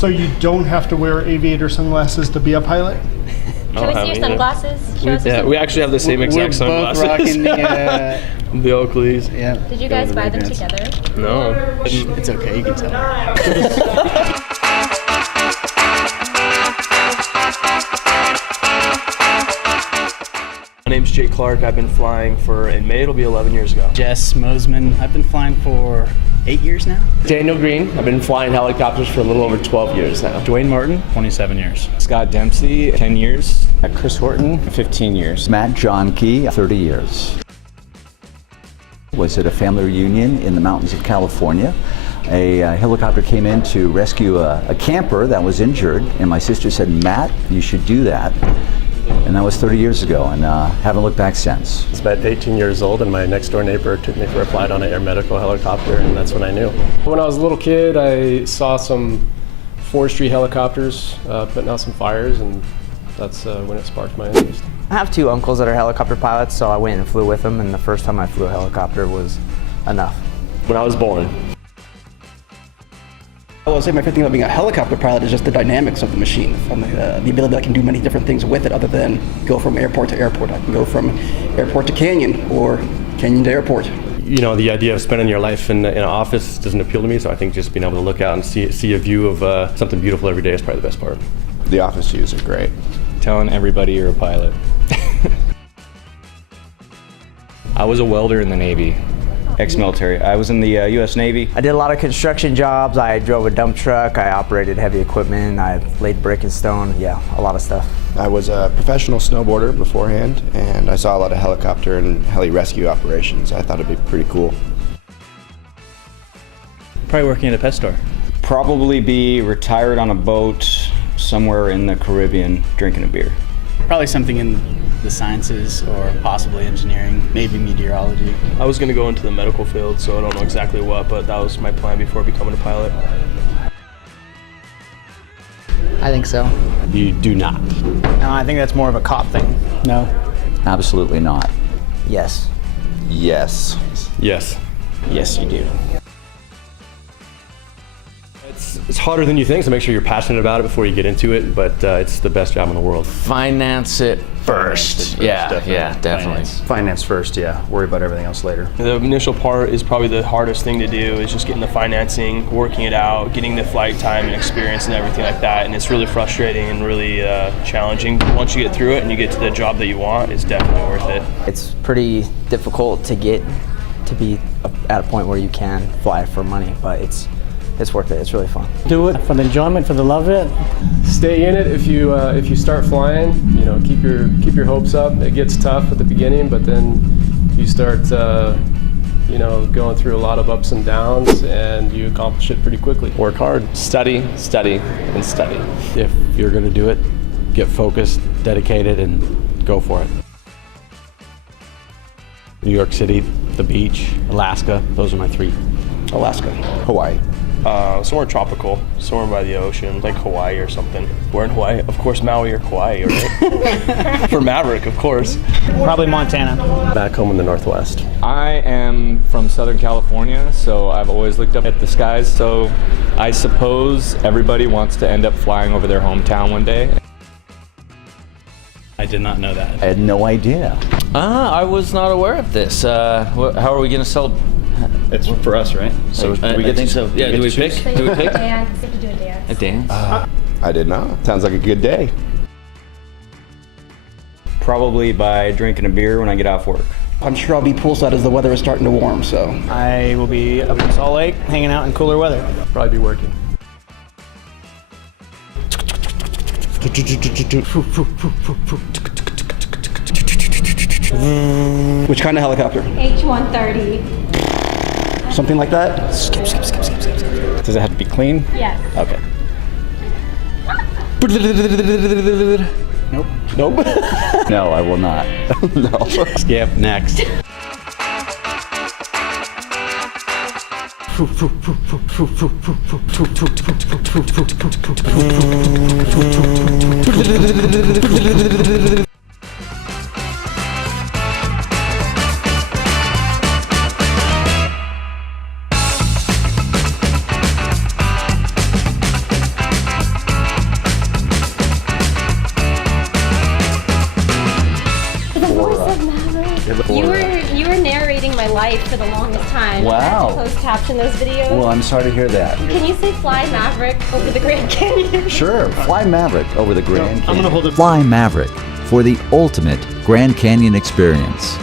So you don't have to wear aviator sunglasses to be a pilot? Can we see your sunglasses? Yeah, we actually have the same exact sunglasses. We're both rocking the Oakleys. Yeah. Did you guys buy them together? No. It's okay, you can tell. My name's Jake Clark. I've been flying in May it'll be 11 years ago. Jess Mosman, I've been flying for 8 years now. Daniel Green, I've been flying helicopters for a little over 12 years now. Dwayne Martin, 27 years. Scott Dempsey, 10 years. Chris Horton, 15 years. Matt Johnke, 30 years. Was at a family reunion in the mountains of California. A helicopter came in to rescue a camper that was injured, and my sister said, Matt, you should do that. And that was 30 years ago, and haven't looked back since. I was about 18 years old, and my next door neighbor took me for a flight on an air medical helicopter, and that's when I knew. When I was a little kid, I saw some forestry helicopters putting out some fires, and that's when it sparked my interest. I have two uncles that are helicopter pilots, so I went and flew with them, and the first time I flew a helicopter was enough. When I was born. I will say my favorite thing about being a helicopter pilot is just the dynamics of the machine, from the ability that I can do many different things with it other than go from airport to airport. I can go from airport to canyon or canyon to airport. You know, the idea of spending your life in an office doesn't appeal to me, so I think just being able to look out and see a view of something beautiful every day is probably the best part. The office views are great. Telling everybody you're a pilot. I was a welder in the Navy. Ex-military. I was in the U.S. Navy. I did a lot of construction jobs. I drove a dump truck. I operated heavy equipment. I laid brick and stone. Yeah, a lot of stuff. I was a professional snowboarder beforehand, and I saw a lot of helicopter and heli rescue operations. I thought it'd be pretty cool. Probably working at a pet store. Probably be retired on a boat somewhere in the Caribbean drinking a beer. Probably something in the sciences or possibly engineering, maybe meteorology. I was going to go into the medical field, so I don't know exactly what, but that was my plan before becoming a pilot. I think so. You do not. No, I think that's more of a cop thing. No. Absolutely not. Yes. Yes. Yes. Yes, you do. It's harder than you think, so make sure you're passionate about it before you get into it, but it's the best job in the world. Finance it first. Definitely. Finance first, yeah. Worry about everything else later. The initial part is probably the hardest thing to do, is just getting the financing, working it out, getting the flight time and experience and everything like that, and it's really frustrating and really challenging. But once you get through it and you get to the job that you want, it's definitely worth it. It's pretty difficult to get to be at a point where you can fly for money, but it's worth it. It's really fun. Do it for the enjoyment, for the love of it. Stay in it. If you start flying, you know, keep your hopes up. It gets tough at the beginning, but then you start you know, going through a lot of ups and downs, and you accomplish it pretty quickly. Work hard, study, study, and study. If you're going to do it, get focused, dedicated, and go for it. New York City, the beach, Alaska, those are my three. Alaska. Hawaii. Somewhere tropical, somewhere by the ocean, like Hawaii or something. We're in Hawaii, of course, Maui or Kauai, right? For Maverick, of course. Probably Montana. Back home in the Northwest. I am from Southern California, so I've always looked up at the skies. So I suppose everybody wants to end up flying over their hometown one day. I did not know that. I had no idea. I was not aware of this. How are we going to celebrate? It's for us, right? So we get so. Yeah, do we pick? Do we pick? Dance. You have to do a dance. A dance? I did not. Sounds like a good day. Probably by drinking a beer when I get off work. I'm sure I'll be poolside as the weather is starting to warm, so. I will be up in Salt Lake, hanging out in cooler weather. Probably be working. Which kind of helicopter? H-130. Something like that? Skip. Does it have to be clean? Yes. Okay. Nope. Nope. No, I will not. No. Skip, next. You were narrating my life for the longest time. Wow. I had to close caption those videos. Well, I'm sorry to hear that. Can you say fly Maverick over the Grand Canyon? Sure, fly Maverick over the Grand Canyon. I'm gonna hold it. Fly Maverick for the ultimate Grand Canyon experience.